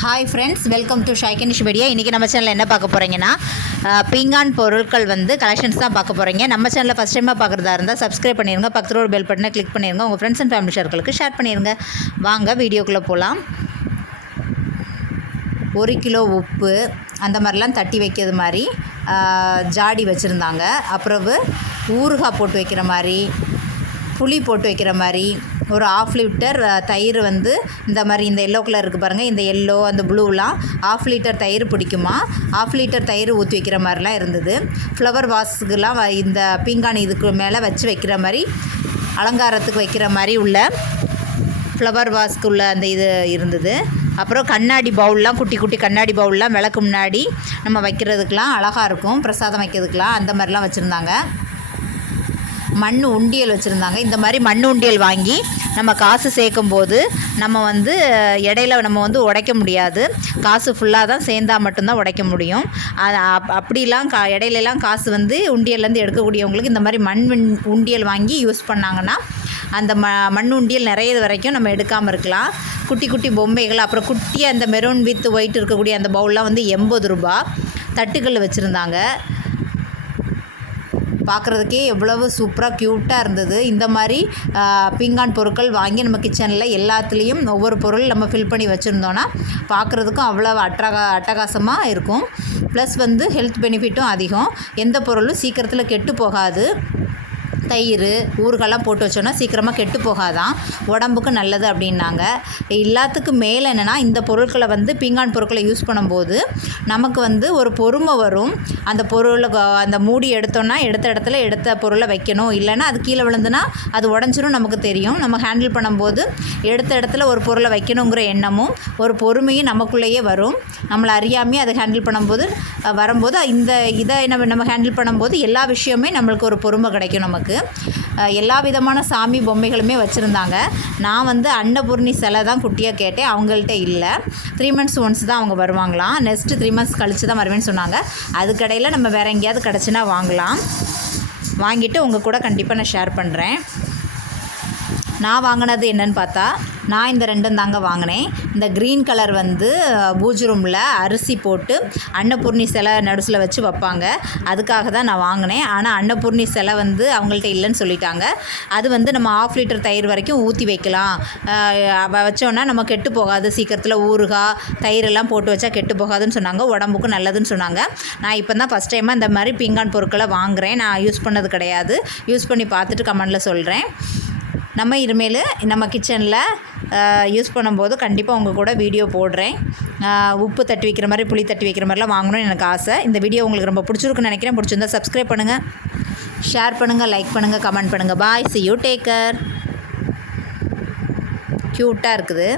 Hi friends welcome to Shaikanish Media இன்றைக்கி நம்ம சேனலில் என்ன பார்க்க போகிறீங்கன்னா பீங்கான் பொருட்கள் வந்து கலெக்ஷன்ஸ் தான் பார்க்க போகிறீங்க நம்ம சேனலில் ஃபஸ்ட் டைமாக பார்க்குறதா இருந்தால் சப்ஸ்கிரைப் பண்ணிடுங்க பக்கத்தில் ஒரு பெல் பட்டனை கிளிக் பண்ணிடுங்க உங்கள் ஃப்ரெண்ட்ஸ் அண்ட் ஃபேமிலி ஷேர்களுக்கு ஷேர் பண்ணிடுங்க வாங்க வீடியோக்குள்ளே போகலாம் ஒரு கிலோ உப்பு அந்த மாதிரிலாம் தட்டி வைக்கிறது மாதிரி ஜாடி வச்சுருந்தாங்க. அப்புறவு ஊறுகாய் போட்டு வைக்கிற மாதிரி புளி போட்டு வைக்கிற மாதிரி ஒரு ஆஃப் லிட்டர் தயிர் வந்து இந்த மாதிரி இந்த எல்லோ கலர் இருக்குது பாருங்கள் இந்த எல்லோ அந்த ப்ளூலாம் ஆஃப் லிட்டர் தயிர் பிடிக்குமா? ஆஃப் லிட்டர் தயிர் ஊற்றி வைக்கிற மாதிரிலாம் இருந்தது. ஃப்ளவர் வாஸுக்கெலாம் இந்த பீங்கான் இதுக்கு மேலே வச்சு வைக்கிற மாதிரி அலங்காரத்துக்கு வைக்கிற மாதிரி உள்ள ஃப்ளவர் வாஸ்க்குள்ள அந்த இது இருந்தது. அப்புறம் கண்ணாடி பவுல்லாம் குட்டி குட்டி கண்ணாடி பவுல்லாம் விளக்கு முன்னாடி நம்ம வைக்கிறதுக்கெலாம் அழகாக இருக்கும். பிரசாதம் வைக்கிறதுக்கெலாம் அந்த மாதிரிலாம் வச்சுருந்தாங்க. மண் உண்டியல் வச்சுருந்தாங்க. இந்த மாதிரி மண் உண்டியல் வாங்கி நம்ம காசு சேர்க்கும் போது நம்ம வந்து இடையில நம்ம வந்து உடைக்க முடியாது. காசு ஃபுல்லாக தான் சேர்ந்தால் மட்டும்தான் உடைக்க முடியும். அது அப் அப்படிலாம் கா இடையிலலாம் காசு வந்து உண்டியல்லேருந்து எடுக்கக்கூடியவங்களுக்கு இந்த மாதிரி மண் உண்டியல் வாங்கி யூஸ் பண்ணாங்கன்னா அந்த ம மண் உண்டியல் நிறைய வரைக்கும் நம்ம எடுக்காமல் இருக்கலாம். குட்டி குட்டி பொம்மைகள் அப்புறம் குட்டியாக அந்த மெரூன் வித் ஒயிட் இருக்கக்கூடிய அந்த பவுல்லாம் வந்து எண்பது ரூபா. தட்டுக்கள் வச்சுருந்தாங்க. பார்க்குறதுக்கே எவ்வளவு சூப்பராக க்யூட்டாக இருந்தது. இந்த மாதிரி பீங்கான் பொருட்கள் வாங்கி நம்ம கிச்சனில் எல்லாத்துலேயும் ஒவ்வொரு பொருள் நம்ம ஃபில் பண்ணி வச்சுருந்தோன்னா பார்க்குறதுக்கும் அவ்வளோ அட்டகா அட்டகாசமாக இருக்கும். ப்ளஸ் வந்து ஹெல்த் பெனிஃபிட்டும் அதிகம். எந்த பொருளும் சீக்கிரத்தில் கெட்டு போகாது. தயிர் ஊறுகாலாம் போட்டு வச்சோன்னா சீக்கிரமாக கெட்டு போகாதான். உடம்புக்கு நல்லது அப்படின்னாங்க. எல்லாத்துக்கும் மேலே என்னென்னா இந்த பொருட்களை வந்து பீங்கான் பொருட்களை யூஸ் பண்ணும்போது நமக்கு வந்து ஒரு பொறுமை வரும். அந்த பொருளை அந்த மூடி எடுத்தோன்னா எடுத்த இடத்துல எடுத்த பொருளை வைக்கணும். இல்லைன்னா அது கீழே விழுந்துன்னா அது உடஞ்சிரும் நமக்கு தெரியும். நம்ம ஹேண்டில் பண்ணும்போது எடுத்த இடத்துல ஒரு பொருளை வைக்கணுங்கிற எண்ணமும் ஒரு பொறுமையும் நமக்குள்ளேயே வரும். நம்மளை அறியாமே அதை ஹேண்டில் பண்ணும்போது வரும்போது இந்த இதை நம்ம நம்ம ஹேண்டில் பண்ணும்போது எல்லா விஷயமே நம்மளுக்கு ஒரு பொறுமை கிடைக்கும் நமக்கு. எல்லா விதமான சாமி பொம்மைகளுமே வச்சுருந்தாங்க. நான் வந்து அன்னபூர்ணி சிலை தான் குட்டியாக கேட்டேன். அவங்கள்ட்ட இல்லை. த்ரீ மந்த்ஸ் ஒன்ஸ் தான் அவங்க வருவாங்களாம். நெக்ஸ்ட்டு த்ரீ மந்த்ஸ் கழித்து தான் வருவேன்னு சொன்னாங்க. அதுக்கடையில் நம்ம வேறு எங்கேயாவது கிடச்சுன்னா வாங்கலாம். வாங்கிட்டு உங்கள் கூட கண்டிப்பாக நான் ஷேர் பண்ணுறேன் நான் வாங்கினது என்னன்னு பார்த்தா நான் இந்த ரெண்டும் தாங்க வாங்கினேன். இந்த க்ரீன் கலர் வந்து பூஜ் ரூமில் அரிசி போட்டு அன்னபூர்ணி சிலை நடுசில் வச்சு வைப்பாங்க. அதுக்காக தான் நான் வாங்கினேன். ஆனால் அன்னபூர்ணி சிலை வந்து அவங்கள்ட்ட இல்லைன்னு சொல்லிட்டாங்க. அது வந்து நம்ம ஆஃப் லிட்டர் தயிர் வரைக்கும் ஊற்றி வைக்கலாம். வச்சோன்னா நம்ம கெட்டு போகாது. சீக்கிரத்தில் ஊறுகாய் தயிரெல்லாம் போட்டு வச்சா கெட்டு போகாதுன்னு சொன்னாங்க. உடம்புக்கு நல்லதுன்னு சொன்னாங்க. நான் இப்போ தான் ஃபஸ்ட் டைமாக இந்த மாதிரி பீங்கான் பொருட்களை வாங்குகிறேன் நான் யூஸ் பண்ணது கிடையாது. யூஸ் பண்ணி பார்த்துட்டு கமெண்டில் சொல்கிறேன் நம்ம இனிமேல் நம்ம கிச்சனில் யூஸ் பண்ணும்போது கண்டிப்பாக உங்கள் கூட வீடியோ போடுறேன். உப்பு தட்டி வைக்கிற மாதிரி புளி தட்டி வைக்கிற மாதிரிலாம் வாங்கணும்னு எனக்கு ஆசை. இந்த வீடியோ உங்களுக்கு ரொம்ப பிடிச்சிருக்குன்னு நினைக்கிறேன். பிடிச்சிருந்தா சப்ஸ்கிரைப் பண்ணுங்கள் ஷேர் பண்ணுங்கள் லைக் பண்ணுங்கள் கமெண்ட் பண்ணுங்கள் பாய் சி யூ டேக்கர் க்யூட்டாக இருக்குது.